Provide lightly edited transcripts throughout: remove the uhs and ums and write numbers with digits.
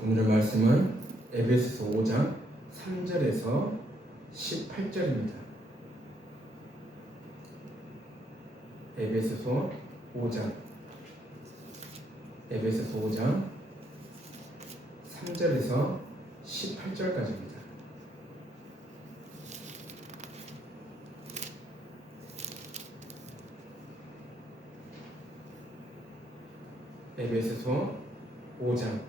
오늘의 말씀은 에베소서 5장 3절에서 18절입니다. 에베소서 5장 3절에서 18절까지입니다. 에베소서 5장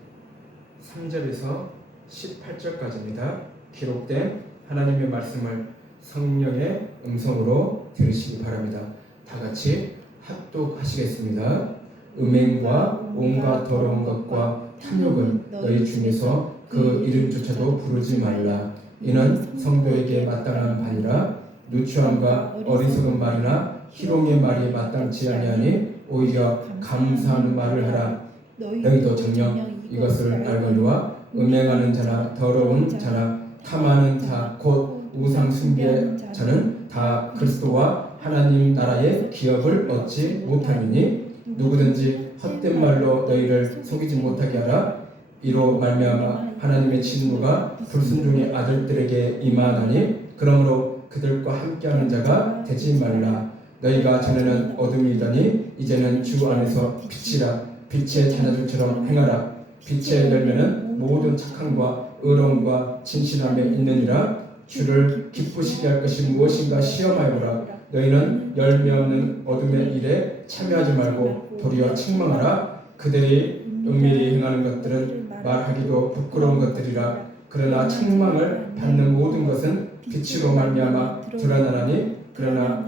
3절에서 18절까지입니다. 기록된 하나님의 말씀을 성령의 음성으로 들으시기 바랍니다. 다 같이 합독하시겠습니다. 음행과 온갖 더러운 것과 탐욕은 너희 중에서 그 이름조차도 부르지 말라. 이는 성도에게 마땅한 바니라. 누추함과 어리석은 말이나 희롱의 말이 마땅치 아니하니 오히려 감사하는 말을 하라. 너희도 정녕 이것을 알거니와 음행하는 자나 더러운 자나 탐하는 자 곧 우상 숭배의 자는 다 그리스도와 하나님 나라의 기업을 얻지 못하리니 누구든지 헛된 말로 너희를 속이지 못하게 하라. 이로 말미암아 하나님의 진노가 불순종의 아들들에게 임하나니 그러므로 그들과 함께하는 자가 되지 말라. 너희가 전에는 어둠이더니 이제는 주 안에서 빛이라. 빛의 자녀들처럼 행하라. 빛의 열매는 모든 착함과 의로움과 진실함에 있느니라. 주를 기쁘시게 할 것이 무엇인가 시험하여보라. 너희는 열매 없는 어둠의 일에 참여하지 말고 도리어 책망하라. 그들이 은밀히 행하는 것들은 말하기도 부끄러운 것들이라. 그러나 책망을 받는 모든 것은 빛으로 말미암아 드러나나니 그러나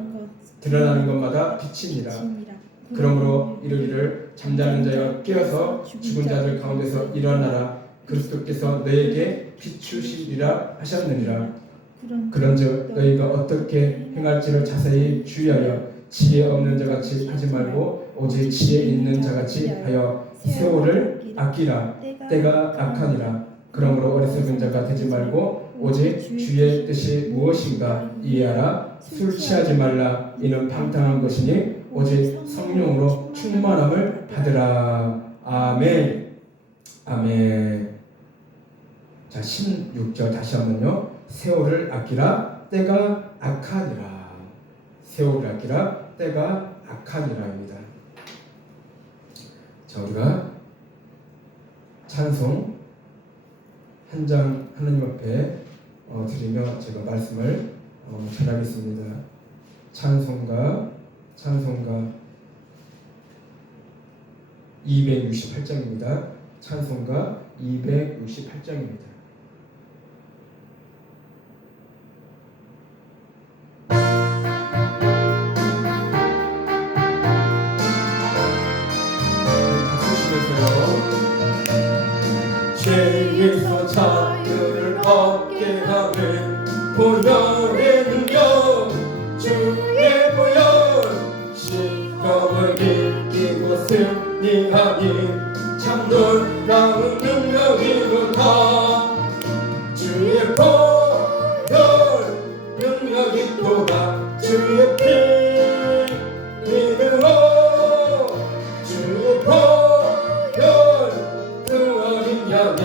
드러나는 것마다 빛이니라. 그러므로 이르기를 잠자는 자여 깨어서 죽은 자들 가운데서 일어나라. 그리스도께서 너에게 비추시리라 하셨느니라. 그런즉 너희가 어떻게 행할지를 자세히 주의하여 지혜 없는 자같이 하지 말고 오직 지혜 있는 자같이 하여 세월을 아끼라. 때가 악하니라. 그러므로 어리석은 자가 되지 말고 오직 주의 뜻이 무엇인가 이해하라. 술 취하지 말라. 이는 방탕한 것이니 오직 성령으로 충만함을 받으라. 아멘. 아멘. 자, 16절 다시 한번요. 세월을 아끼라. 때가 악하니라. 세월을 아끼라. 때가 악하니라입니다. 자, 우리가 찬송 한 장 하나님 앞에 드리며 제가 말씀을 전하겠습니다. 찬송가 268장입니다. 찬송가 268장입니다. 죄에서 자유를 얻게 하는 보혈의 능력, 주의 보혈, 시험을 이기고 승리하니 참 놀라운 능력이로다. 주의 보혈 능력이 또다. 주의 피 믿음으로 주의 보혈 그 어린 양이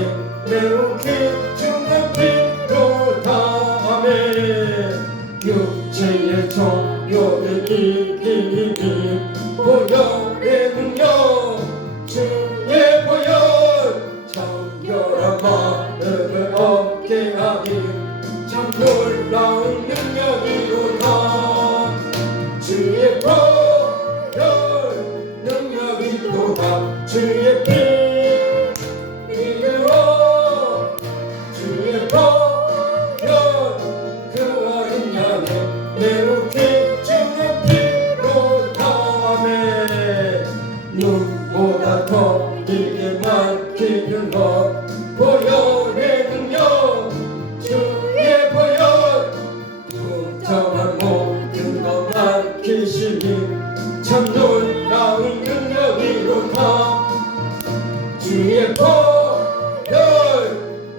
매우 귀중한 피로다. 아멘. 육체의 정욕을 이기니 보혈의 능력, 주의 보혈 정결한 마음을 얻게 하니 참 놀라운 능력이로다. 주의 보혈 능력이 또다. 주의 피 매우 귀중한 피로다. 아멘. 눈보다 더 길게 밝히는 것, 보혈의 능력, 주의 보혈, 풍성한 모든 것 밝히시니 참 놀라운 능력이로다. 주의 보혈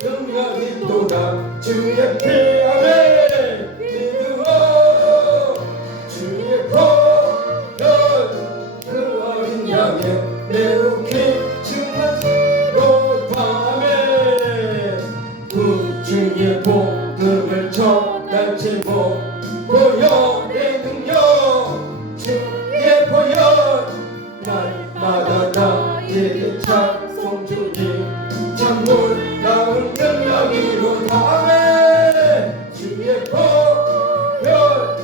능력이 또다. 주의 피 아멘. 매우 귀중한 피로다. 아멘. 날마다 나에게 찬송 주니 참 놀라운 능력이로다. 아멘. 주의 보혈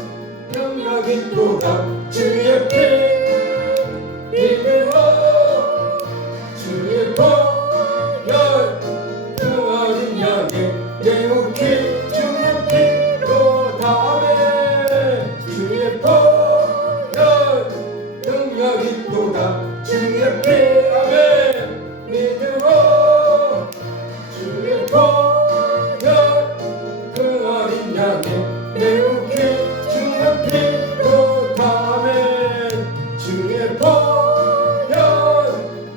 능력이 또다. 주의 피 믿음으로 주의 보혈 그 어린 양의 매우 귀중한 피로다. 아멘. 주의 보혈 능력이 또다. 주의 피 아멘 믿음으로 주의 보혈 그 어린 양의 매우 귀중한 피로다. 아멘. 주의 보혈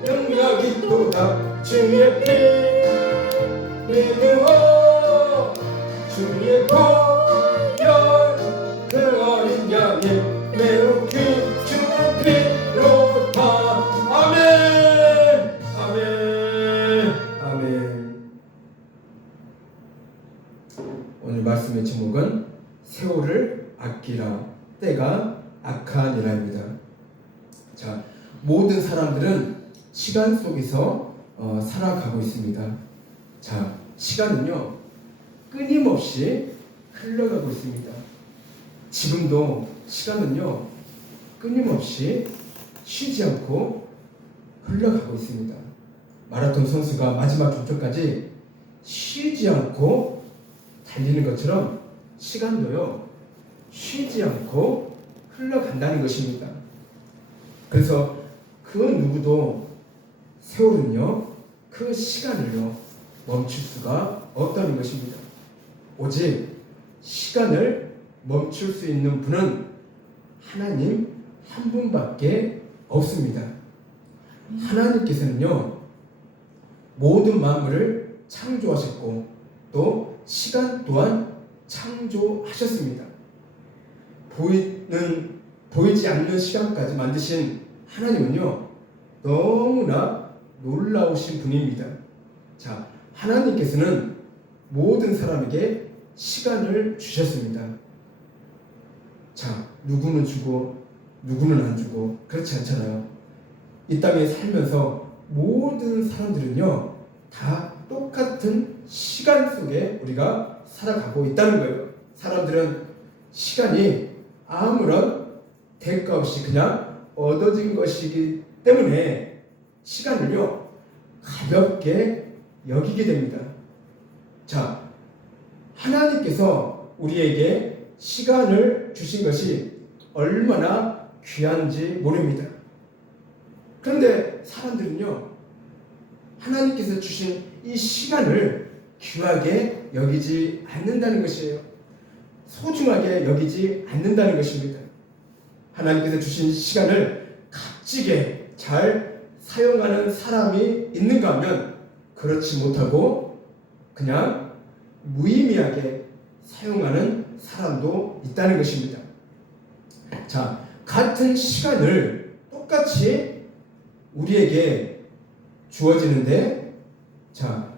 능력이 또다. 주의 피 믿음으로 주의 보혈 그 어린 양의 매우 귀중한 피로다. 아멘. 아멘. 아멘. 오늘 말씀의 제목은 세월을 아끼라 때가 악하니라입니다. 자, 모든 사람들은 시간 속에서 살아가고 있습니다. 자, 시간은요 끊임없이 흘러가고 있습니다. 지금도 시간은요 끊임없이 쉬지 않고 흘러가고 있습니다. 마라톤 선수가 마지막 종점까지 쉬지 않고 달리는 것처럼 시간도요 쉬지 않고 흘러간다는 것입니다. 그래서 그 누구도 세월은요 그 시간을요 멈출 수가 없다는 것입니다. 오직 시간을 멈출 수 있는 분은 하나님 한 분밖에 없습니다. 하나님께서는요 모든 만물을 창조하셨고 또 시간 또한 창조하셨습니다. 보이지 않는 시간까지 만드신 하나님은요 너무나 놀라우신 분입니다. 자, 하나님께서는 모든 사람에게 시간을 주셨습니다. 자, 누구는 주고 누구는 안 주고 그렇지 않잖아요. 이 땅에 살면서 모든 사람들은요 다 똑같은 시간 속에 우리가 살아가고 있다는 거예요. 사람들은 시간이 아무런 대가 없이 그냥 얻어진 것이기 때문에 시간을요 가볍게 여기게 됩니다. 자, 하나님께서 우리에게 시간을 주신 것이 얼마나 귀한지 모릅니다. 그런데 사람들은요 하나님께서 주신 이 시간을 귀하게 여기지 않는다는 것이에요. 소중하게 여기지 않는다는 것입니다. 하나님께서 주신 시간을 값지게 잘 사용하는 사람이 있는가 하면 그렇지 못하고 그냥 무의미하게 사용하는 사람도 있다는 것입니다. 자, 같은 시간을 똑같이 우리에게 주어지는데, 자,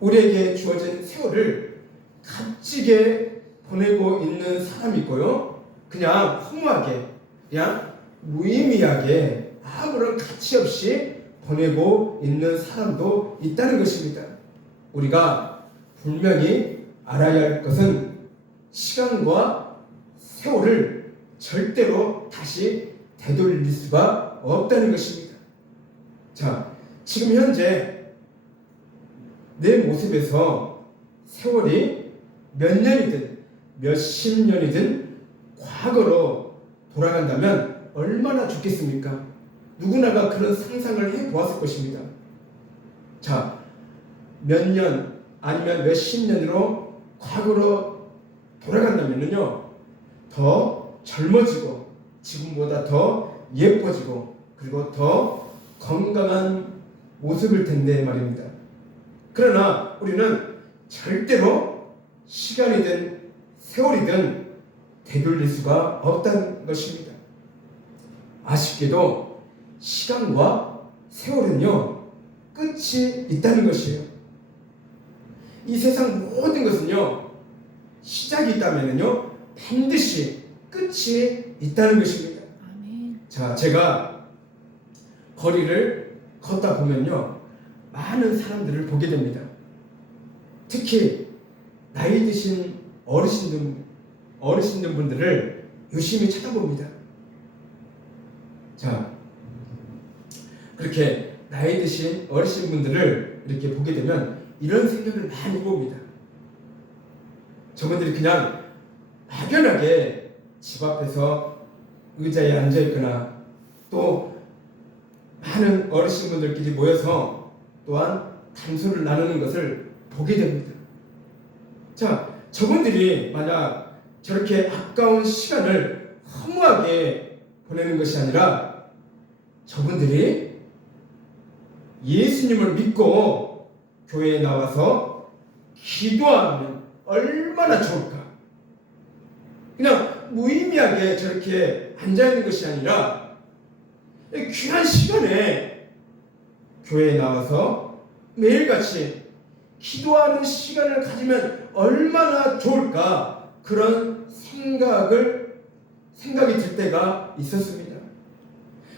우리에게 주어진 세월을 값지게 보내고 있는 사람이 있고요. 그냥 허무하게, 그냥 무의미하게 아무런 가치 없이 보내고 있는 사람도 있다는 것입니다. 우리가 분명히 알아야 할 것은 시간과 세월을 절대로 다시 되돌릴 수가 없다는 것입니다. 자, 지금 현재 내 모습에서 세월이 몇 년이든 몇십 년이든 과거로 돌아간다면 얼마나 좋겠습니까? 누구나가 그런 상상을 해보았을 것입니다. 자, 몇 년 아니면 몇십 년으로 과거로 돌아간다면요 더 젊어지고 지금보다 더 예뻐지고 그리고 더 건강한 모습일 텐데 말입니다. 그러나 우리는 절대로 시간이든 세월이든 되돌릴 수가 없다는 것입니다. 아쉽게도 시간과 세월은요 끝이 있다는 것이에요. 이 세상 모든 것은요 시작이 있다면요 반드시 끝이 있다는 것입니다. 아멘. 자, 제가 거리를 걷다 보면요, 많은 사람들을 보게 됩니다. 특히 나이 드신 어르신들 분들을 유심히 쳐다봅니다. 자, 그렇게 나이 드신 어르신 분들을 이렇게 보게 되면 이런 생각을 많이 봅니다. 저분들이 그냥 막연하게 집 앞에서 의자에 앉아 있거나 또 많은 어르신분들끼리 모여서 또한 담소를 나누는 것을 보게 됩니다. 자, 저분들이 만약 저렇게 아까운 시간을 허무하게 보내는 것이 아니라 저분들이 예수님을 믿고 교회에 나와서 기도하면 얼마나 좋을까. 그냥 무의미하게 저렇게 앉아있는 것이 아니라 귀한 시간에 교회에 나와서 매일같이 기도하는 시간을 가지면 얼마나 좋을까. 그런 생각이 들 때가 있었습니다.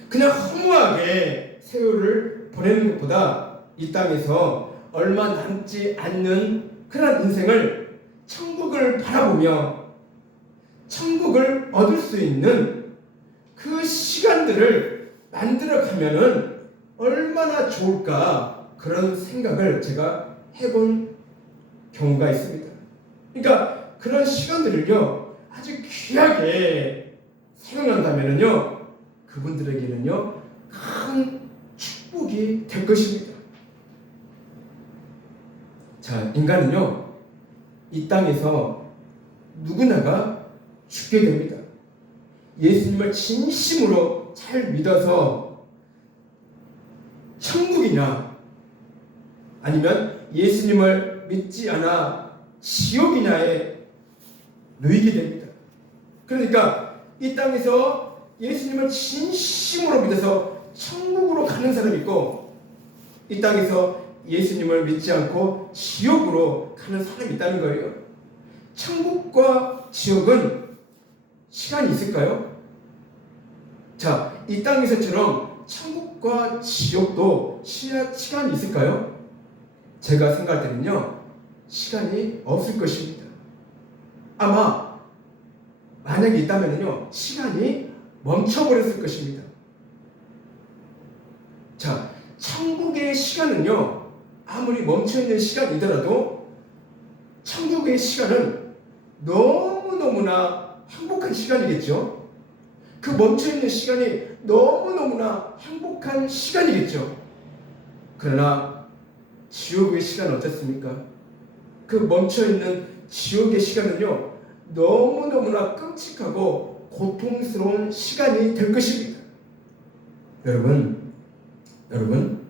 그냥 허무하게 세월을 보내는 것보다 이 땅에서 얼마 남지 않는 그런 인생을 천국을 바라보며 천국을 얻을 수 있는 그 시간들을 만들어가면은 얼마나 좋을까. 그런 생각을 제가 해본 경우가 있습니다. 그러니까 그런 시간들을요 아주 귀하게 사용한다면은요 그분들에게는요 큰 축복이 될 것입니다. 자, 인간은요 이 땅에서 누구나가 죽게 됩니다. 예수님을 진심으로 잘 믿어서 천국이냐 아니면 예수님을 믿지 않아 지옥이냐에 놓이게 됩니다. 그러니까 이 땅에서 예수님을 진심으로 믿어서 천국으로 가는 사람이 있고 이 땅에서 예수님을 믿지 않고 지옥으로 가는 사람이 있다는 거예요. 천국과 지옥은 시간이 있을까요? 자, 이 땅에서처럼 천국과 지옥도 시간이 있을까요? 제가 생각할 때는요 시간이 없을 것입니다. 아마 만약에 있다면요 시간이 멈춰버렸을 것입니다. 자, 천국의 시간은요 아무리 멈춰있는 시간이더라도 천국의 시간은 너무너무나 행복한 시간이겠죠. 그 멈춰있는 시간이 너무너무나 행복한 시간이겠죠. 그러나 지옥의 시간은 어떻습니까? 그 멈춰있는 지옥의 시간은요 너무너무나 끔찍하고 고통스러운 시간이 될 것입니다. 여러분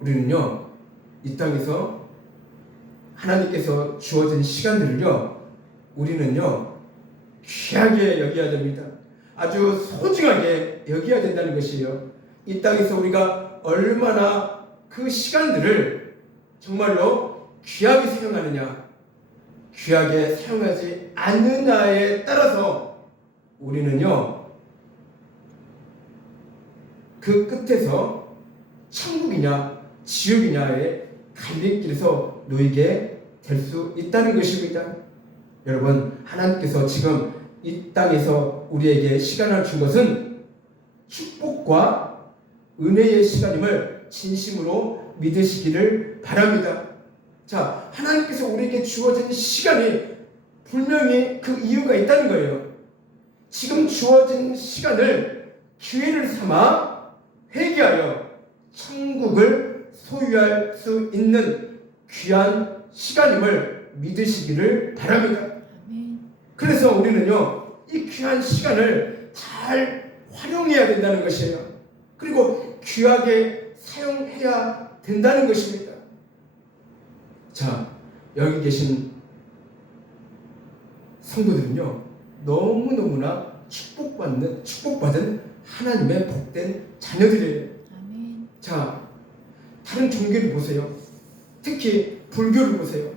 우리는요 이 땅에서 하나님께서 주어진 시간들을요 우리는요 귀하게 여겨야 됩니다. 아주 소중하게 여겨야 된다는 것이에요. 이 땅에서 우리가 얼마나 그 시간들을 정말로 귀하게 사용하느냐 귀하게 사용하지 않느냐에 따라서 우리는요 그 끝에서 천국이냐 지옥이냐의 갈림길에서 놓이게 될 수 있다는 것입니다. 여러분, 하나님께서 지금 이 땅에서 우리에게 시간을 준 것은 축복과 은혜의 시간임을 진심으로 믿으시기를 바랍니다. 자, 하나님께서 우리에게 주어진 시간이 분명히 그 이유가 있다는 거예요. 지금 주어진 시간을 기회를 삼아 회개하여 천국을 소유할 수 있는 귀한 시간임을 믿으시기를 바랍니다. 그래서 우리는요 이 귀한 시간을 잘 활용해야 된다는 것이에요. 그리고 귀하게 사용해야 된다는 것입니다. 자, 여기 계신 성도들은요 너무너무나 축복받은 하나님의 복된 자녀들이에요. 아멘. 자, 다른 종교를 보세요. 특히 불교를 보세요.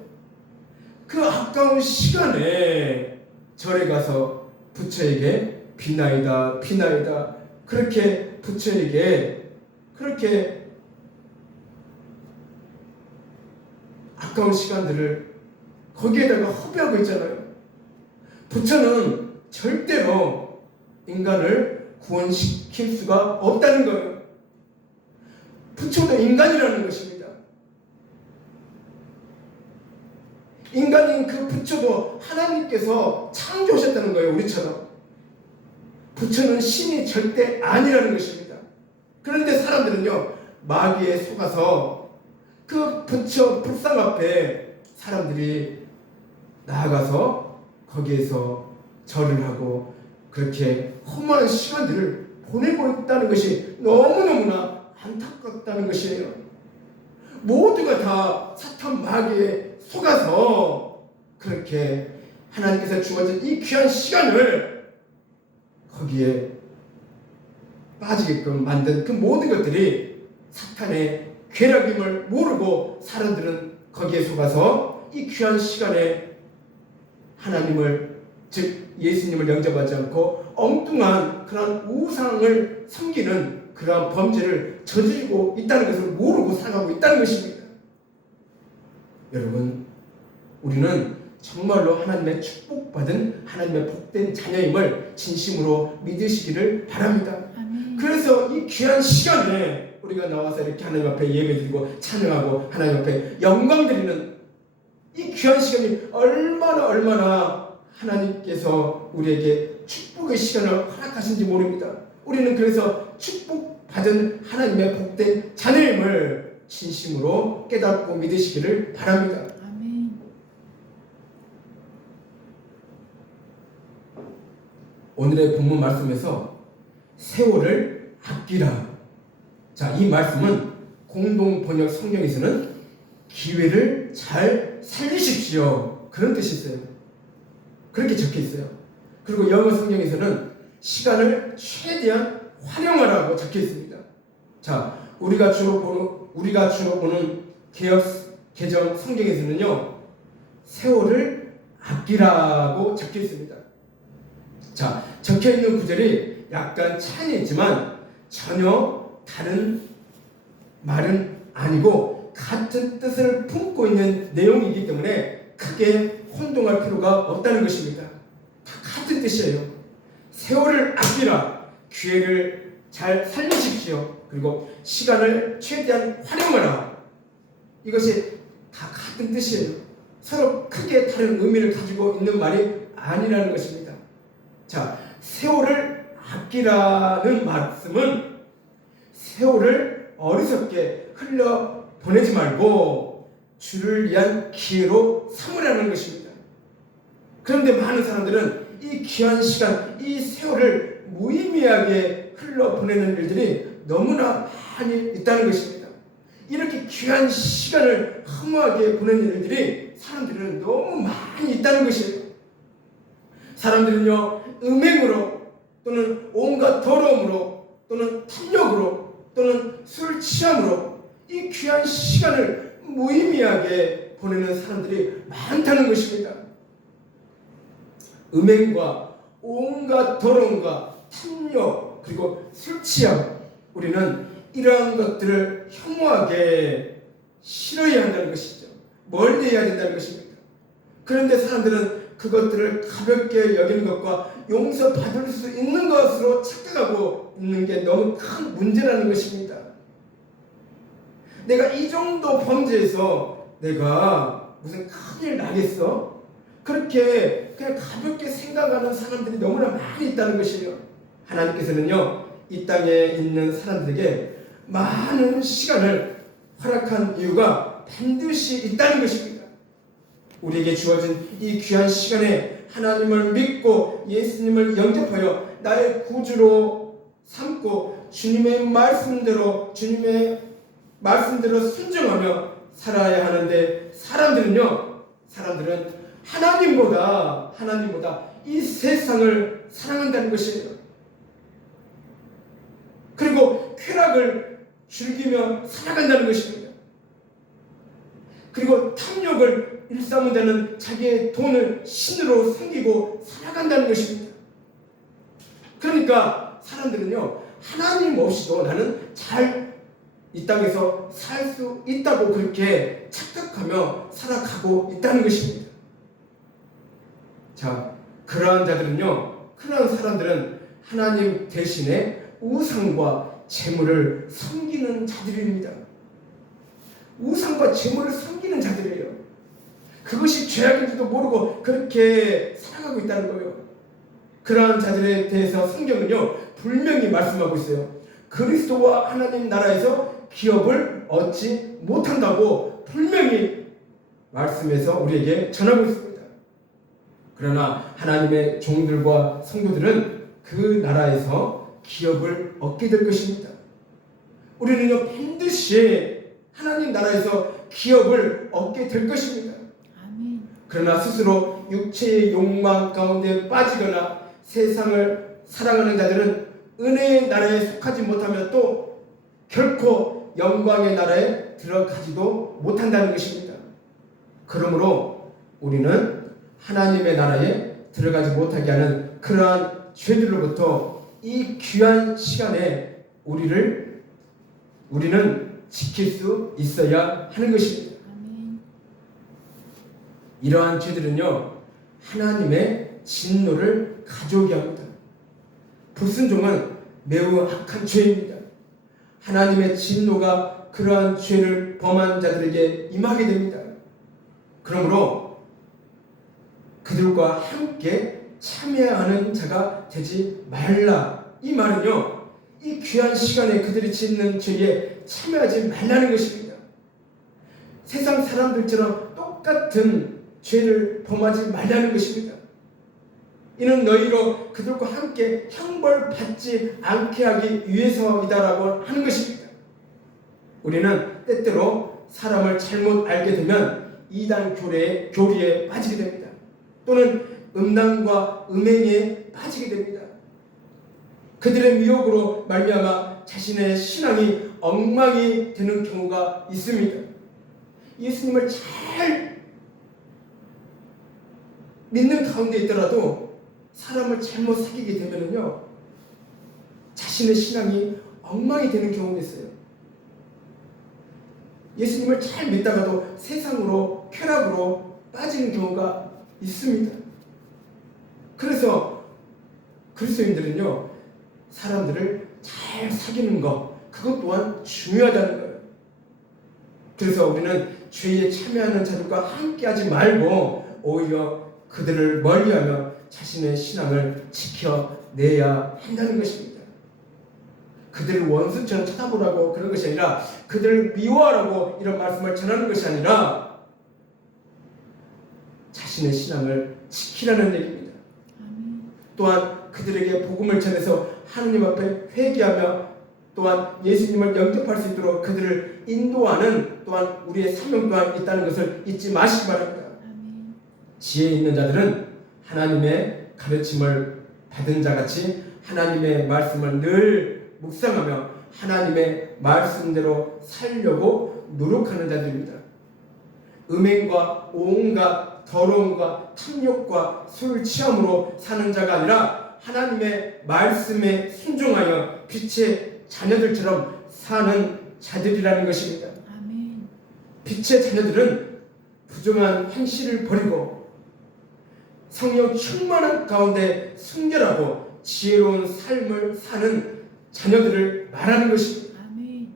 그 아까운 시간에 절에 가서 부처에게 비나이다 그렇게 부처에게 그렇게 아까운 시간들을 거기에다가 허비하고 있잖아요. 부처는 절대로 인간을 구원시킬 수가 없다는 거예요. 부처도 인간이라는 것입니다. 인간인 그 부처도 하나님께서 창조하셨다는 거예요. 우리처럼. 부처는 신이 절대 아니라는 것입니다. 그런데 사람들은요, 마귀에 속아서 그 부처 불상 앞에 사람들이 나아가서 거기에서 절을 하고 그렇게 허무한 시간들을 보내고 있다는 것이 너무너무나 안타깝다는 것이에요. 모두가 다 사탄 마귀에 속아서 그렇게 하나님께서 주어진 이 귀한 시간을 거기에 빠지게끔 만든 그 모든 것들이 사탄의 괴력임을 모르고 사람들은 거기에 속아서 이 귀한 시간에 하나님을, 즉 예수님을 영접하지 않고 엉뚱한 그런 우상을 섬기는 그러한 범죄를 저지르고 있다는 것을 모르고 살아가고 있다는 것입니다. 여러분, 우리는 정말로 하나님의 축복받은 하나님의 복된 자녀임을 진심으로 믿으시기를 바랍니다. 아멘. 그래서 이 귀한 시간에 우리가 나와서 이렇게 하나님 앞에 예배드리고 찬양하고 하나님 앞에 영광 드리는 이 귀한 시간이 얼마나 하나님께서 우리에게 축복의 시간을 허락하신지 모릅니다. 우리는 그래서 축복받은 하나님의 복된 자녀임을 진심으로 깨닫고 믿으시기를 바랍니다. 아멘. 오늘의 본문 말씀에서 세월을 아끼라. 자, 이 말씀은 공동 번역 성경에서는 기회를 잘 살리십시오, 그런 뜻이 있어요. 그렇게 적혀 있어요. 그리고 영어 성경에서는 시간을 최대한 활용하라고 적혀 있습니다. 자, 우리가 주로 보는 개정 성경에서는요, 세월을 아끼라고 적혀 있습니다. 자, 적혀 있는 구절이 약간 차이는 있지만 전혀 다른 말은 아니고 같은 뜻을 품고 있는 내용이기 때문에 크게 혼동할 필요가 없다는 것입니다. 같은 뜻이에요. 세월을 아끼라, 기회를 잘 살리십시오. 그리고 시간을 최대한 활용하라. 이것이 다 같은 뜻이에요. 서로 크게 다른 의미를 가지고 있는 말이 아니라는 것입니다. 자, 세월을 아끼라는 말씀은 세월을 어리석게 흘려 보내지 말고 주를 위한 기회로 삼으라는 것입니다. 그런데 많은 사람들은 이 귀한 시간, 이 세월을 무의미하게 흘러 보내는 일들이 너무나 많이 있다는 것입니다. 이렇게 귀한 시간을 허무하게 보내는 일들이 사람들은 너무 많이 있다는 것이에요. 사람들은요, 음행으로 또는 온갖 더러움으로 또는 탐욕으로 또는 술 취함으로 이 귀한 시간을 무의미하게 보내는 사람들이 많다는 것입니다. 음행과 온갖 더러움과 탐욕 그리고 술 취함, 우리는 이러한 것들을 혐오하게 싫어해야 한다는 것이죠. 멀리해야 된다는 것입니다. 그런데 사람들은 그것들을 가볍게 여기는 것과 용서받을 수 있는 것으로 착각하고 있는 게 너무 큰 문제라는 것입니다. 내가 이 정도 범죄에서 내가 무슨 큰일 나겠어? 그렇게 그냥 가볍게 생각하는 사람들이 너무나 많이 있다는 것이에요. 하나님께서는요, 이 땅에 있는 사람들에게 많은 시간을 허락한 이유가 반드시 있다는 것입니다. 우리에게 주어진 이 귀한 시간에 하나님을 믿고 예수님을 영접하여 나의 구주로 삼고 주님의 말씀대로 순종하며 살아야 하는데, 사람들은 하나님보다 이 세상을 사랑한다는 것이에요. 그리고 쾌락을 즐기며 살아간다는 것입니다. 그리고 탐욕을 일삼는다는 자기의 돈을 신으로 섬기고 살아간다는 것입니다. 그러니까 사람들은요, 하나님 없이도 나는 잘 이 땅에서 살 수 있다고 그렇게 착각하며 살아가고 있다는 것입니다. 자, 그러한 자들은요, 그러한 사람들은 하나님 대신에 우상과 재물을 섬기는 자들입니다. 우상과 재물을 섬기는 자들이에요. 그것이 죄악인지도 모르고 그렇게 살아가고 있다는 거예요. 그러한 자들에 대해서 성경은요, 분명히 말씀하고 있어요. 그리스도와 하나님 나라에서 기업을 얻지 못한다고 분명히 말씀해서 우리에게 전하고 있습니다. 그러나 하나님의 종들과 성도들은 그 나라에서 기업을 얻게 될 것입니다. 우리는요, 반드시 하나님 나라에서 기업을 얻게 될 것입니다. 아멘. 그러나 스스로 육체의 욕망 가운데 빠지거나 세상을 사랑하는 자들은 은혜의 나라에 속하지 못하면 또 결코 영광의 나라에 들어가지도 못한다는 것입니다. 그러므로 우리는 하나님의 나라에 들어가지 못하게 하는 그러한 죄들로부터 이 귀한 시간에 우리는 지킬 수 있어야 하는 것입니다. 아멘. 이러한 죄들은요, 하나님의 진노를 가져오게 합니다. 불순종은 매우 악한 죄입니다. 하나님의 진노가 그러한 죄를 범한 자들에게 임하게 됩니다. 그러므로 그들과 함께 참여하는 자가 되지 말라. 이 말은요, 이 귀한 시간에 그들이 짓는 죄에 참여하지 말라는 것입니다. 세상 사람들처럼 똑같은 죄를 범하지 말라는 것입니다. 이는 너희로 그들과 함께 형벌받지 않게 하기 위해서이다라고 하는 것입니다. 우리는 때때로 사람을 잘못 알게 되면 이단 교리에 빠지게 됩니다. 또는 음란과 음행에 빠지게 됩니다. 그들의 미혹으로 말미암아 자신의 신앙이 엉망이 되는 경우가 있습니다. 예수님을 잘 믿는 가운데 있더라도 사람을 잘못 사귀게 되면요, 자신의 신앙이 엉망이 되는 경우가 있어요. 예수님을 잘 믿다가도 세상으로, 쾌락으로 빠지는 경우가 있습니다. 그래서 그리스도인들은요, 사람들을 잘 사귀는 것, 그것 또한 중요하다는 거예요. 그래서 우리는 죄에 참여하는 자들과 함께하지 말고 오히려 그들을 멀리하며 자신의 신앙을 지켜내야 한다는 것입니다. 그들을 원수처럼 쳐다보라고 그런 것이 아니라, 그들을 미워하라고 이런 말씀을 전하는 것이 아니라 자신의 신앙을 지키라는 얘기입니다. 아멘. 또한 그들에게 복음을 전해서 하느님 앞에 회개하며 또한 예수님을 영접할 수 있도록 그들을 인도하는 또한 우리의 사명 또한 있다는 것을 잊지 마시기 바랍니다. 아멘. 지혜 있는 자들은 하나님의 가르침을 받은 자같이 하나님의 말씀을 늘 묵상하며 하나님의 말씀대로 살려고 노력하는 자들입니다. 음행과 온갖 더러움과 탐욕과 술 취함으로 사는 자가 아니라 하나님의 말씀에 순종하여 빛의 자녀들처럼 사는 자들이라는 것입니다. 아멘. 빛의 자녀들은 부정한 행실을 버리고 성령 충만한 가운데 순결하고 지혜로운 삶을 사는 자녀들을 말하는 것입니다. 아멘.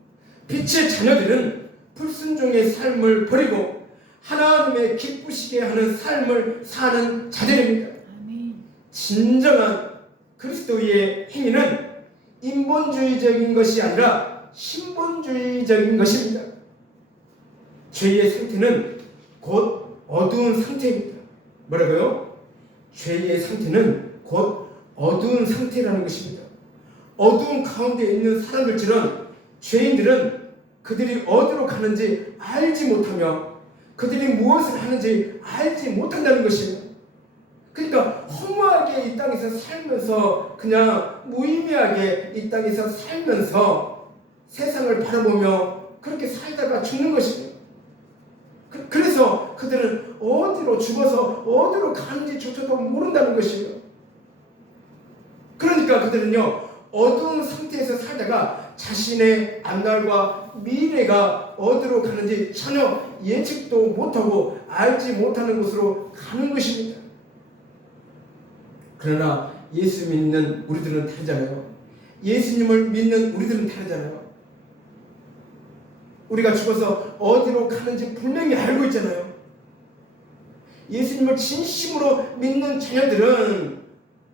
빛의 자녀들은 불순종의 삶을 버리고 하나님의 기쁘시게 하는 삶을 사는 자들입니다. 아멘. 진정한 그리스도의 행위는 인본주의적인 것이 아니라 신본주의적인 것입니다. 죄의 상태는 곧 어두운 상태입니다. 뭐라고요? 죄의 상태는 곧 어두운 상태라는 것입니다. 어두운 가운데 있는 사람들처럼 죄인들은 그들이 어디로 가는지 알지 못하며 그들이 무엇을 하는지 알지 못한다는 것입니다. 그러니까 허무하게 이 땅에서 살면서 그냥 무의미하게 이 땅에서 살면서 세상을 바라보며 그렇게 살다가 죽는 것입니다. 그래서 그들은 어디로 죽어서 어디로 가는지조차도 모른다는 것이에요. 그러니까 그들은요, 어두운 상태에서 살다가 자신의 앞날과 미래가 어디로 가는지 전혀 예측도 못하고 알지 못하는 곳으로 가는 것입니다. 그러나 예수 믿는 우리들은 다르잖아요. 예수님을 믿는 우리들은 다르잖아요. 우리가 죽어서 어디로 가는지 분명히 알고 있잖아요. 예수님을 진심으로 믿는 자녀들은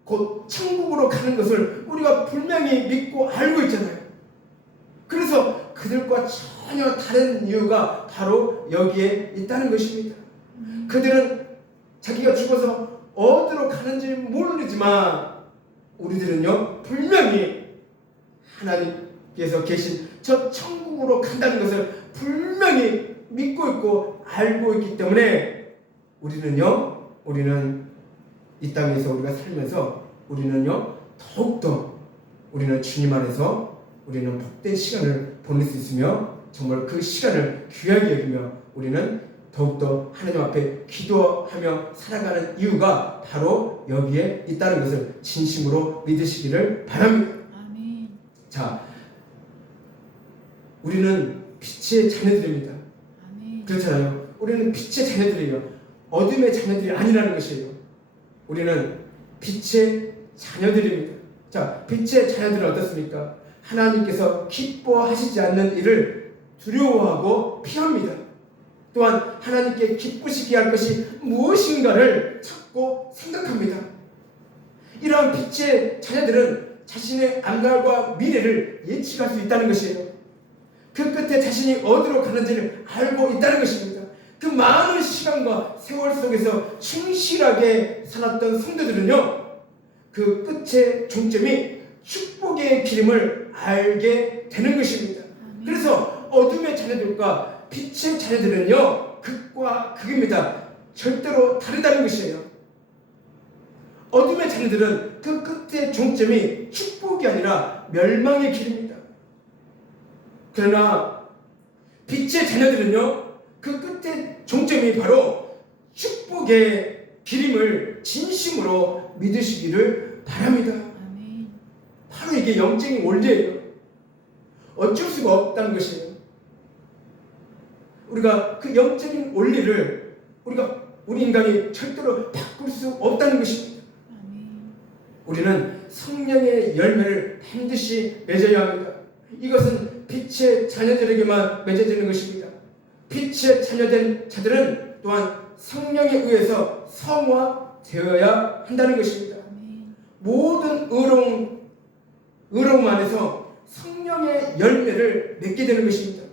곧 천국으로 가는 것을 우리가 분명히 믿고 알고 있잖아요. 그래서 그들과 전혀 다른 이유가 바로 여기에 있다는 것입니다. 그들은 자기가 죽어서 어디로 가는지 모르지만 우리들은요 분명히 하나님께서 계신 저 천국으로 간다는 것을 분명히 믿고 있고 알고 있기 때문에 우리는 이 땅에서 우리가 살면서 우리는요 더욱더 우리는 주님 안에서 우리는 복된 시간을 보낼 수 있으며 정말 그 시간을 귀하게 여기며 우리는 더욱더 하나님 앞에 기도하며 살아가는 이유가 바로 여기에 있다는 것을 진심으로 믿으시기를 바랍니다. 아멘. 자, 우리는 빛의 자녀들입니다. 아멘. 그렇잖아요. 우리는 빛의 자녀들이에요. 어둠의 자녀들이 아니라는 것이에요. 우리는 빛의 자녀들입니다. 자, 빛의 자녀들은 어떻습니까? 하나님께서 기뻐하시지 않는 일을 두려워하고 피합니다. 또한 하나님께 기쁘시게 할 것이 무엇인가를 찾고 생각합니다. 이러한 빛의 자녀들은 자신의 앞날과 미래를 예측할 수 있다는 것이에요. 그 끝에 자신이 어디로 가는지를 알고 있다는 것입니다. 그 많은 시간과 세월 속에서 충실하게 살았던 성도들은요, 그 끝의 종점이 축복의 기름을 알게 되는 것입니다. 그래서 어둠의 자녀들과 빛의 자녀들은요, 극과 극입니다. 절대로 다르다는 것이에요. 어둠의 자녀들은 그 끝의 종점이 축복이 아니라 멸망의 길입니다. 그러나 빛의 자녀들은요, 그 끝의 종점이 바로 축복의 기림을 진심으로 믿으시기를 바랍니다. 아멘. 바로 이게 영적인 원리예요. 어쩔 수가 없다는 것이에요. 우리가 그 영적인 원리를 우리 인간이 절대로 바꿀 수 없다는 것입니다. 아멘. 우리는 성령의 열매를 반드시 맺어야 합니다. 이것은 빛의 자녀들에게만 맺어지는 것입니다. 빛의 자녀된 자들은 또한 성령에 의해서 성화되어야 한다는 것입니다. 아멘. 모든 의로움 안에서 성령의 열매를 맺게 되는 것입니다.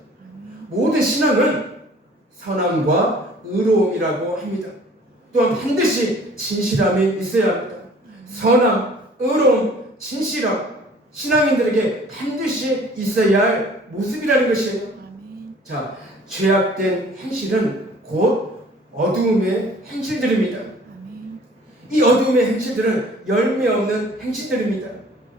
모든 신앙은 선함과 의로움이라고 합니다. 또한 반드시 진실함이 있어야 합니다. 선함, 의로움, 진실함, 신앙인들에게 반드시 있어야 할 모습이라는 것이에요. 아멘. 자, 죄악된 행실은 곧 어두움의 행실들입니다. 아멘. 이 어두움의 행실들은 열매 없는 행실들입니다.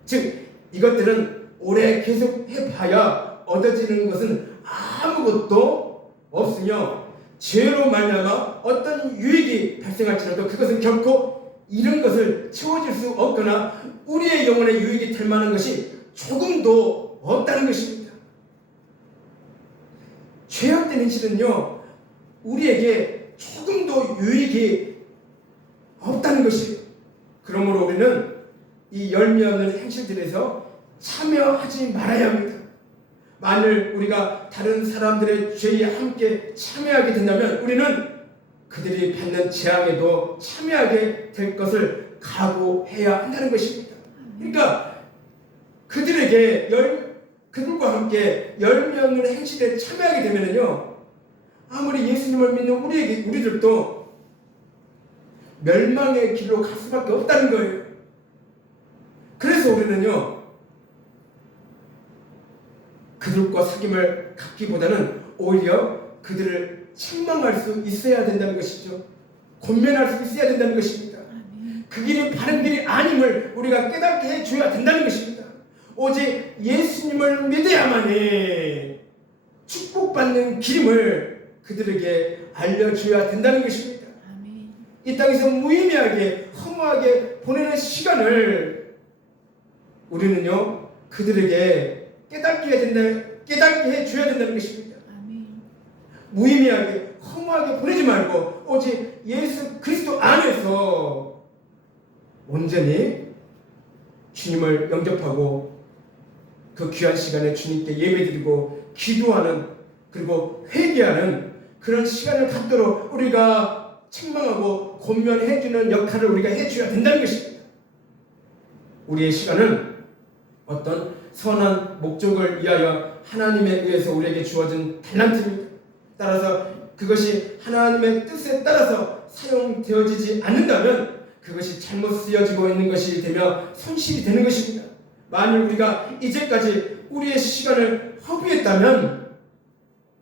즉, 이것들은 오래 계속 해봐야 얻어지는 것은 아무것도 없으며 죄로 말미암아 어떤 유익이 발생할지라도 그것은 결코 이런 것을 채워질 수 없거나 우리의 영혼에 유익이 될 만한 것이 조금도 없다는 것입니다. 죄악된 행실은요, 우리에게 조금도 유익이 없다는 것이에요. 그러므로 우리는 이 열매 없는 행실들에서 참여하지 말아야 합니다. 만일 우리가 다른 사람들의 죄에 함께 참여하게 된다면 우리는 그들이 받는 재앙에도 참여하게 될 것을 각오해야 한다는 것입니다. 그러니까 그들과 함께 열매 없는 행실에 참여하게 되면요, 아무리 예수님을 믿는 우리들도 멸망의 길로 갈 수밖에 없다는 거예요. 그래서 우리는요, 그들과 사귐을 갖기보다는 오히려 그들을 책망할 수 있어야 된다는 것이죠. 권면할 수 있어야 된다는 것입니다. 그 길이 바른 길이 아님을 우리가 깨닫게 해줘야 된다는 것입니다. 오직 예수님을 믿어야만이 축복받는 길임을 그들에게 알려줘야 된다는 것입니다. 아멘. 이 땅에서 무의미하게 허무하게 보내는 시간을 우리는요, 그들에게 깨닫게 해줘야 된다는 것입니다. 아멘. 무의미하게 허무하게 보내지 말고 오직 예수 그리스도 안에서 온전히 주님을 영접하고 그 귀한 시간에 주님께 예배드리고 기도하는 그리고 회개하는 그런 시간을 갖도록 우리가 책망하고 권면해주는 역할을 우리가 해줘야 된다는 것입니다. 우리의 시간은 어떤 선한 목적을 위하여 하나님에 의해서 우리에게 주어진 달란트입니다. 따라서 그것이 하나님의 뜻에 따라서 사용되어지지 않는다면 그것이 잘못 쓰여지고 있는 것이 되며 손실이 되는 것입니다. 만일 우리가 이제까지 우리의 시간을 허비했다면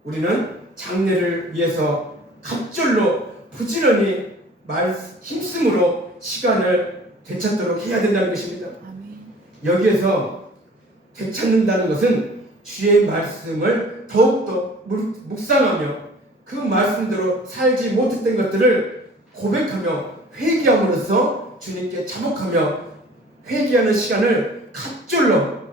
우리는 장래를 위해서 갑절로 부지런히 힘쓰므로 시간을 되찾도록 해야 된다는 것입니다. 아멘. 여기에서 되찾는다는 것은 주의 말씀을 더욱더 묵상하며 그 말씀대로 살지 못했던 것들을 고백하며 회개함으로써 주님께 자복하며 회개하는 시간을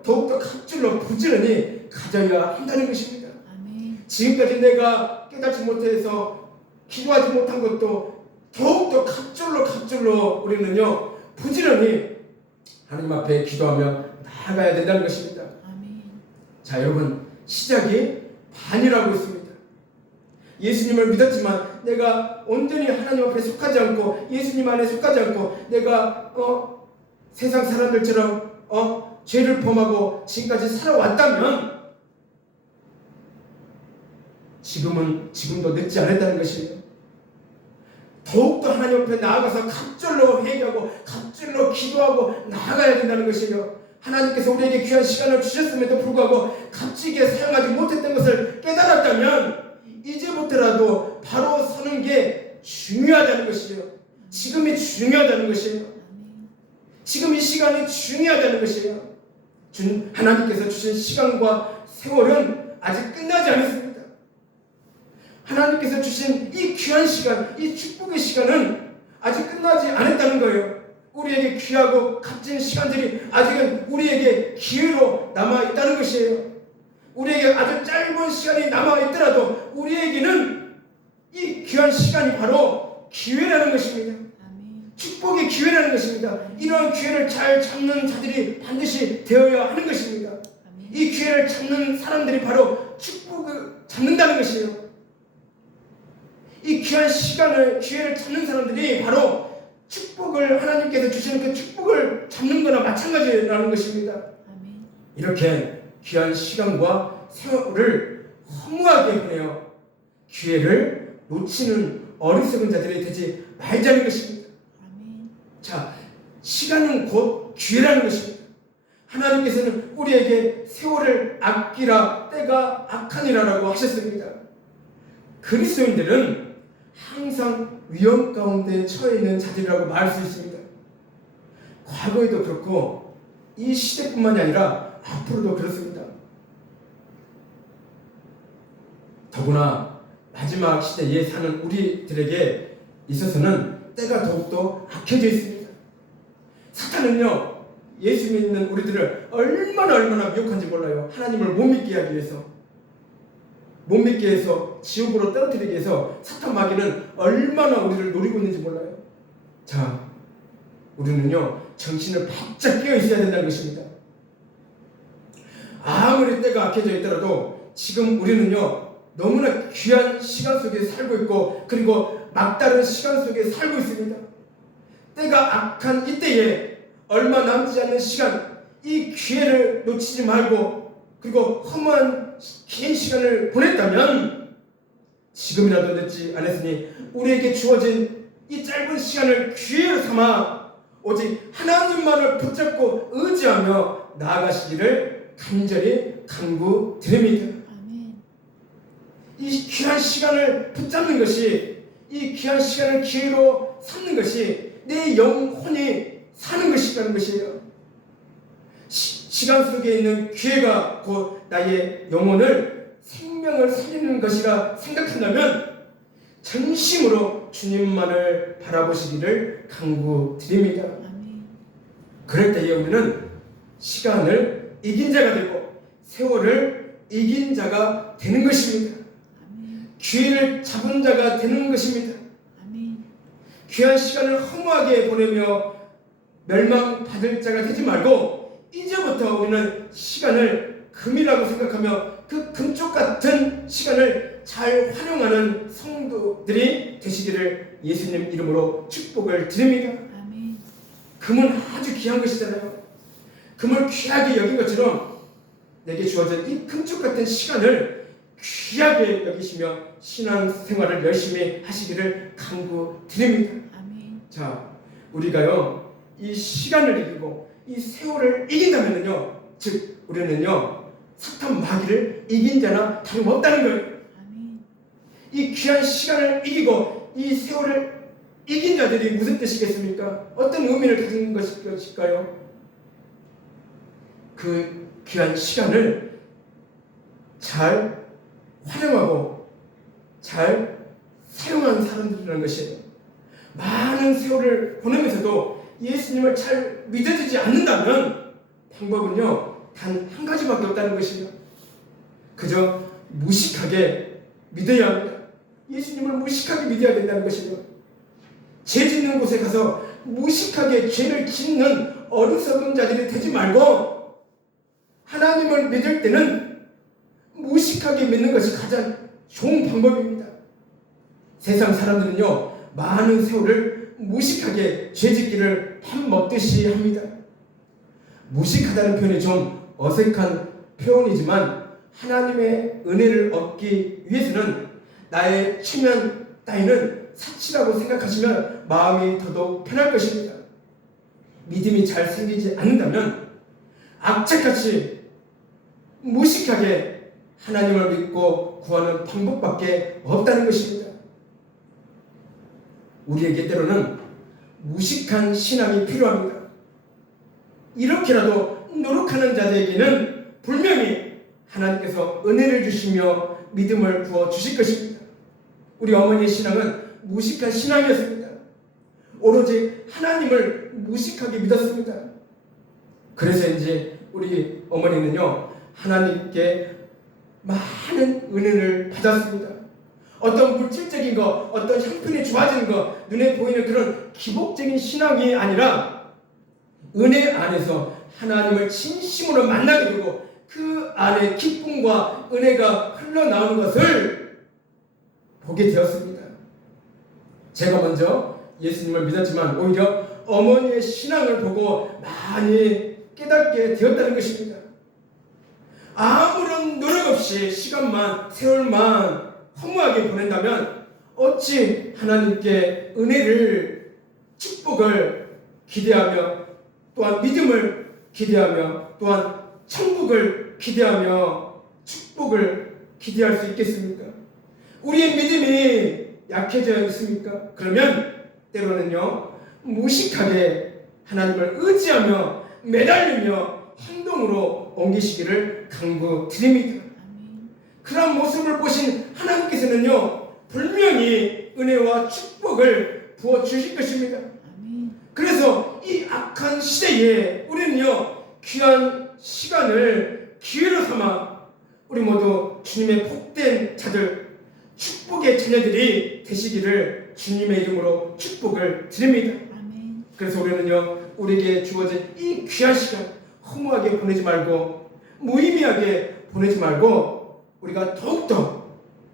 더욱더 갑절로 부지런히 가져야 한다는 것입니다. 아멘. 지금까지 내가 깨닫지 못해서 기도하지 못한 것도 더욱더 갑절로 우리는요 부지런히 하나님 앞에 기도하며 나아가야 된다는 것입니다. 아멘. 자, 여러분, 시작이 반이라고 있습니다. 예수님을 믿었지만 내가 온전히 하나님 앞에 속하지 않고 예수님 안에 속하지 않고 내가 세상 사람들처럼 죄를 범하고 지금까지 살아왔다면 지금도 늦지 않았다는 것이에요. 더욱더 하나님 앞에 나아가서 갑절로 회개하고 갑절로 기도하고 나아가야 된다는 것이에요. 하나님께서 우리에게 귀한 시간을 주셨음에도 불구하고 값지게 사용하지 못했던 것을 깨달았다면 이제부터라도 바로 서는 게 중요하다는 것이에요. 지금이 중요하다는 것이에요. 지금 이 시간이 중요하다는 것이에요. 하나님께서 주신 시간과 세월은 아직 끝나지 않았습니다. 하나님께서 주신 이 귀한 시간, 이 축복의 시간은 아직 끝나지 않았다는 거예요. 우리에게 귀하고 값진 시간들이 아직은 우리에게 기회로 남아있다는 것이에요. 우리에게 아주 짧은 시간이 남아있더라도 우리에게는 이 귀한 시간이 바로 기회라는 것입니다. 아멘. 축복의 기회라는 것입니다. 이러한 기회를 잘 잡는 자들이 반드시 되어야 하는 것입니다. 아멘. 이 기회를 잡는 사람들이 바로 축복을 잡는다는 것이에요. 이 귀한 기회를 잡는 사람들이 바로 축복을 하나님께서 주시는 그 축복을 잡는 거나 마찬가지라는 것입니다. 아멘. 이렇게 귀한 시간과 세월을 허무하게 보내어 기회를 놓치는 어리석은 자들이 되지 말자는 것입니다. 아멘. 자, 시간은 곧 기회라는 것입니다. 하나님께서는 우리에게 세월을 아끼라 때가 악하니라라고 하셨습니다. 그리스도인들은 항상 위험 가운데 처해 있는 자들이라고 말할 수 있습니다. 과거에도 그렇고 이 시대뿐만이 아니라 앞으로도 그렇습니다. 더구나 마지막 시대에 사는 우리들에게 있어서는 때가 더욱더 악해져 있습니다. 사탄은요, 예수 믿는 우리들을 얼마나 미혹한지 몰라요. 하나님을 못 믿게 하기 위해서, 못 믿게 해서 지옥으로 떨어뜨리기 위해서 사탄 마귀는 얼마나 우리를 노리고 있는지 몰라요. 자, 우리는요 정신을 바짝 깨어 있어야 된다는 것입니다. 아무리 때가 악해져 있더라도 지금 우리는요 너무나 귀한 시간 속에 살고 있고 그리고 막다른 시간 속에 살고 있습니다. 때가 악한 이때에 얼마 남지 않는 시간, 이 기회를 놓치지 말고 그리고 허무한 긴 시간을 보냈다면 지금이라도 늦지 않았으니 우리에게 주어진 이 짧은 시간을 기회로 삼아 오직 하나님만을 붙잡고 의지하며 나아가시기를 간절히 간구드립니다. 아멘. 이 귀한 시간을 붙잡는 것이, 이 귀한 시간을 기회로 삼는 것이 내 영혼이 사는 것이라는 것이에요. 시간 속에 있는 기회가 곧 나의 영혼을 생명을 살리는 것이라 생각한다면 전심으로 주님만을 바라보시기를 간구드립니다. 아멘. 그럴 때에 우리는 시간을 이긴 자가 되고 세월을 이긴 자가 되는 것입니다. 아멘. 기회를 잡은 자가 되는 것입니다. 아멘. 귀한 시간을 허무하게 보내며 멸망받을 자가 되지 말고 이제부터 우리는 시간을 금이라고 생각하며 그 금쪽 같은 시간을 잘 활용하는 성도들이 되시기를 예수님 이름으로 축복을 드립니다. 아멘. 금은 아주 귀한 것이잖아요. 금을 귀하게 여긴 것처럼 내게 주어진 이 금쪽 같은 시간을 귀하게 여기시며 신앙생활을 열심히 하시기를 간구드립니다. 아멘. 자, 우리가요 이 시간을 이기고 이 세월을 이긴다면요, 즉 우리는요 사탄 마귀를 이긴 자나 다름없다는 거예요. 아멘. 이 귀한 시간을 이기고 이 세월을 이긴 자들이 무슨 뜻이겠습니까? 어떤 의미를 가진 것일까요? 그 귀한 시간을 잘 활용하고 잘 사용한 사람들이라는 것이에요. 많은 세월을 보내면서도 예수님을 잘 믿어주지 않는다면 방법은요 단 한 가지밖에 없다는 것이에요. 그저 무식하게 믿어야 합니다. 예수님을 무식하게 믿어야 된다는 것이에요. 죄 짓는 곳에 가서 무식하게 죄를 짓는 어리석은 자들이 되지 말고 하나님을 믿을 때는 무식하게 믿는 것이 가장 좋은 방법입니다. 세상 사람들은요 많은 세월을 무식하게 죄짓기를 밥 먹듯이 합니다. 무식하다는 표현이 좀 어색한 표현이지만 하나님의 은혜를 얻기 위해서는 나의 체면 따위는 사치라고 생각하시면 마음이 더더욱 편할 것입니다. 믿음이 잘 생기지 않는다면 악착같이 무식하게 하나님을 믿고 구하는 방법밖에 없다는 것입니다. 우리에게 때로는 무식한 신앙이 필요합니다. 이렇게라도 노력하는 자들에게는 분명히 하나님께서 은혜를 주시며 믿음을 부어 주실 것입니다. 우리 어머니의 신앙은 무식한 신앙이었습니다. 오로지 하나님을 무식하게 믿었습니다. 그래서인지 우리 어머니는요 하나님께 많은 은혜를 받았습니다. 어떤 물질적인 것, 어떤 형편이 좋아지는 것, 눈에 보이는 그런 기복적인 신앙이 아니라 은혜 안에서 하나님을 진심으로 만나게 되고 그 안에 기쁨과 은혜가 흘러나오는 것을 보게 되었습니다. 제가 먼저 예수님을 믿었지만 오히려 어머니의 신앙을 보고 많이 깨닫게 되었다는 것입니다. 아무런 노력 없이 시간만, 세월만 허무하게 보낸다면 어찌 하나님께 은혜를, 축복을 기대하며 또한 믿음을 기대하며 또한 천국을 기대하며 축복을 기대할 수 있겠습니까? 우리의 믿음이 약해져 있습니까? 그러면 때로는요 무식하게 하나님을 의지하며 매달리며 행동으로 옮기시기를 간구드립니다. 아멘. 그런 모습을 보신 하나님께서는요 분명히 은혜와 축복을 부어주실 것입니다. 아멘. 그래서 이 악한 시대에 우리는요 귀한 시간을 기회로 삼아 우리 모두 주님의 복된 자들, 축복의 자녀들이 되시기를 주님의 이름으로 축복을 드립니다. 아멘. 그래서 우리는요 우리에게 주어진 이 귀한 시간 허무하게 보내지 말고 무의미하게 보내지 말고 우리가 더욱더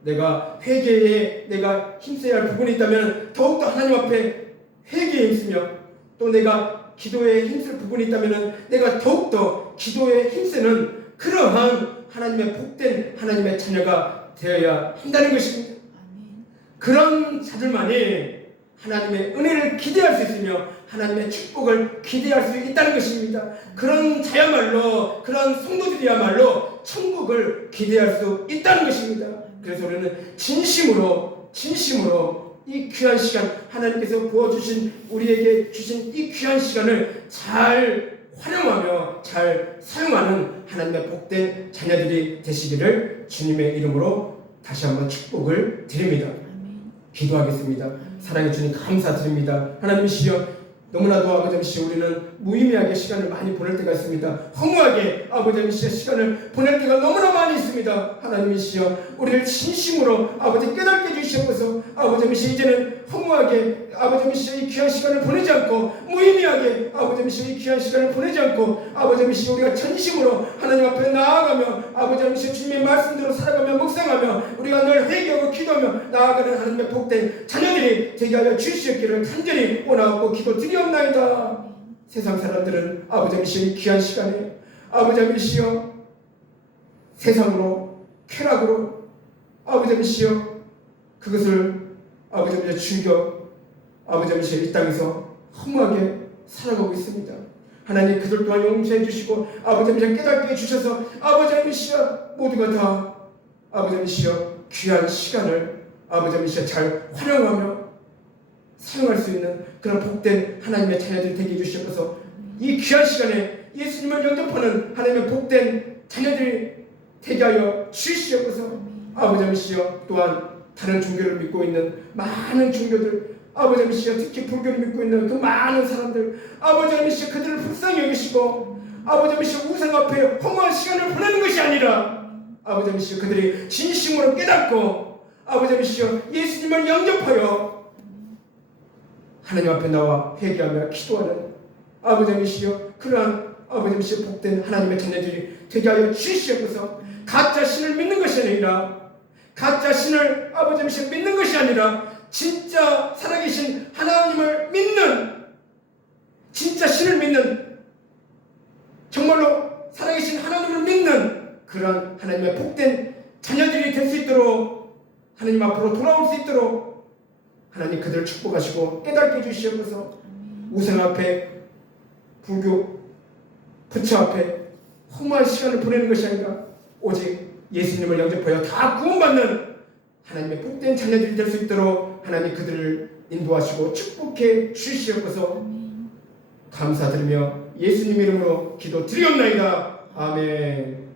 내가 회개에 내가 힘써야 할 부분이 있다면 더욱더 하나님 앞에 회개에 힘쓰며 또 내가 기도에 힘쓸 부분이 있다면 내가 더욱더 기도에 힘쓰는 그러한 하나님의 복된 하나님의 자녀가 되어야 한다는 것입니다. 아멘. 그런 자들만이 하나님의 은혜를 기대할 수 있으며 하나님의 축복을 기대할 수 있다는 것입니다. 그런 자야말로 그런 성도들이야말로 천국을 기대할 수 있다는 것입니다. 그래서 우리는 진심으로 이 귀한 시간 하나님께서 부어주신 우리에게 주신 이 귀한 시간을 잘 활용하며 잘 사용하는 하나님의 복된 자녀들이 되시기를 주님의 이름으로 다시 한번 축복을 드립니다. 아멘. 기도하겠습니다. 사랑해 주님 감사드립니다. 하나님이시여 너무나도 아버지 우리는 무의미하게 시간을 많이 보낼 때가 있습니다. 허무하게 아버지 시간을 보낼 때가 너무나 많이 있습니다. 하나님이시여 우리를 진심으로 아버지 깨닫게 주시옵소서. 아버지 이제는 허무하게 아버지 이 귀한 시간을 보내지 않고 무의미하게 아버지 이 귀한 시간을 보내지 않고 아버지 우리가 전심으로 하나님 앞에 나아가며 아버지 주님의 말씀대로 살아가며 묵상하며 우리가 늘 회개하고 기도하며 나아가는 하나님의 복된 자녀들이 되게 하여 주시옵기를 간절히 원하고 기도드리옵나이다. 세상 사람들은 아버지 이 귀한 시간에 아버지시여 세상으로 쾌락으로 아버지시여 그것을 아버지 즐겨 아버지 이 땅에서 허무하게 살아가고 있습니다. 하나님 그들 또한 용서해 주시고 아버지 깨닫게 해주셔서 아버지시여 모두가 다 아버지시여 귀한 시간을 아버지시여 잘 활용하며 사용할 수 있는 그런 복된 하나님의 자녀들이 되게 해주시옵소서. 이 귀한 시간에 예수님을 영접하는 하나님의 복된 자녀들이 되게 하여 주시옵소서. 아버지시여 또한 다른 종교를 믿고 있는 많은 종교들 아버지시여 특히 불교를 믿고 있는 그 많은 사람들 아버지시여 그들을 불쌍히 여기시고 아버지시여 우상 앞에 허무한 시간을 보내는 것이 아니라 아버지시여 그들이 진심으로 깨닫고 아버지시여 예수님을 영접하여 하나님 앞에 나와 회개하며 기도하는 아버지시여 그러한 아버지시여 복된 하나님의 자녀들이 되게 하여 주시옵소서. 가짜 신을 믿는 것이 아니라 가짜 신을 아버지시여 믿는 것이 아니라 진짜 살아계신 하나님을 믿는 진짜 신을 믿는 정말로 살아계신 하나님을 믿는 그런 하나님의 복된 자녀들이 될 수 있도록 하나님 앞으로 돌아올 수 있도록 하나님 그들을 축복하시고 깨닫게 해주시옵소서. 우상 앞에 불교 부처 앞에 허무한 시간을 보내는 것이 아니라 오직 예수님을 영접하여 다 구원받는 하나님의 복된 자녀들이 될 수 있도록 하나님 그들을 인도하시고 축복해 주시옵소서. 감사드리며 예수님 이름으로 기도드리옵나이다. 아멘.